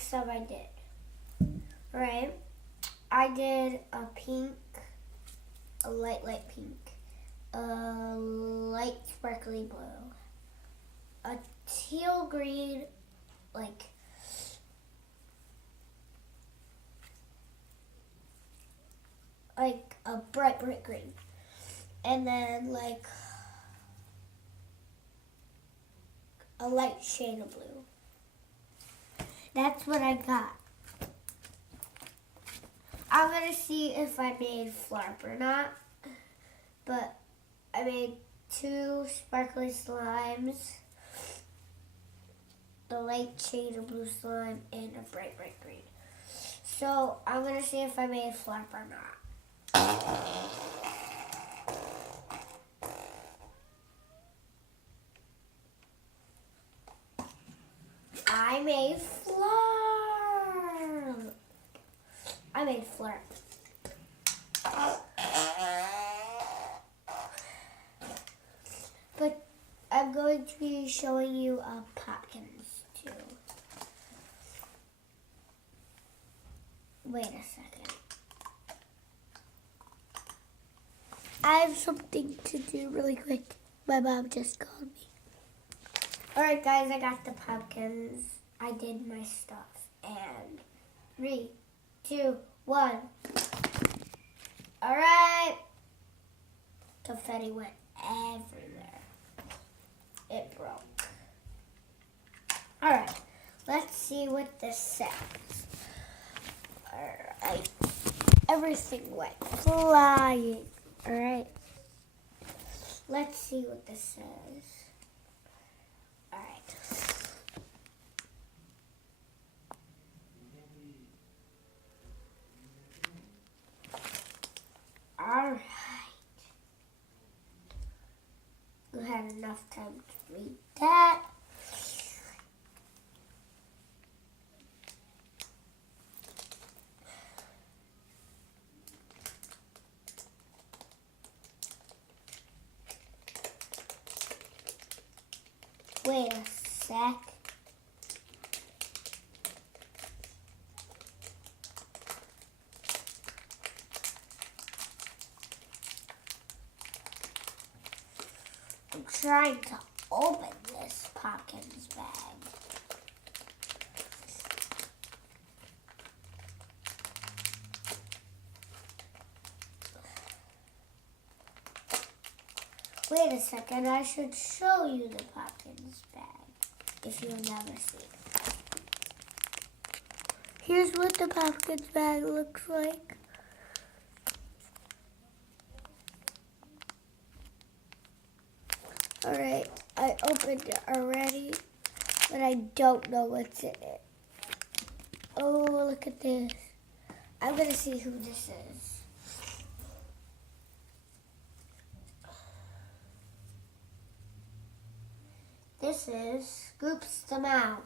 like some I did. Right? I did a pink, a light pink, a light sparkly blue, a teal green, like a bright green, and then like a light shade of blue. That's what I got. I'm gonna see if I made Flarp or not, but I made 2 sparkly slimes, the light shade of blue slime, and a bright green. So I'm gonna see if I made Flarp or not. I made Flarp. I made Flarp. But I'm going to be showing you Popkins too. Wait a second. I have something to do really quick. My mom just called me. Alright guys, I got the pumpkins. I did my stuff. And 3, 2, 1. Alright. Confetti went everywhere. It broke. Alright. Let's see what this says. Alright. Everything went flying. Alright. Let's see what this says. Alright. Alright. You had enough time to read that. Wait a sec. I'm trying to open this Popkins bag. Wait a second, I should show you the Popkins bag if you've never seen it. Here's what the Popkins bag looks like. Alright, I opened it already, but I don't know what's in it. Oh, look at this. I'm going to see who this is. This is Scoops the Mouse.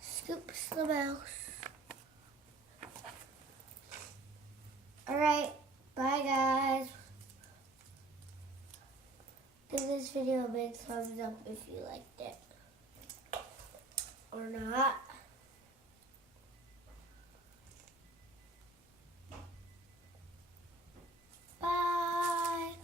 Scoops the Mouse. Alright, bye guys. Give this video a big thumbs up if you liked it. Or not. Bye.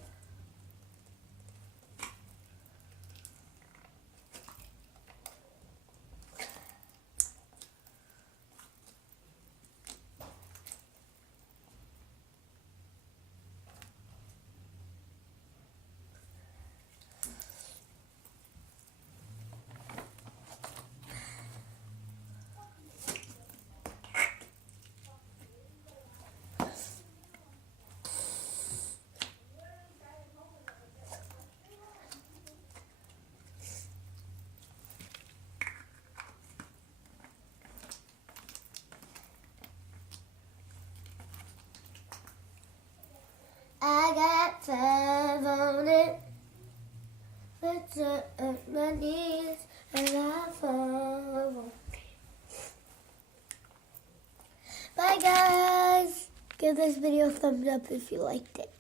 I got 5 on it. It's at my knees and I fall. Bye guys. Give this video a thumbs up if you liked it.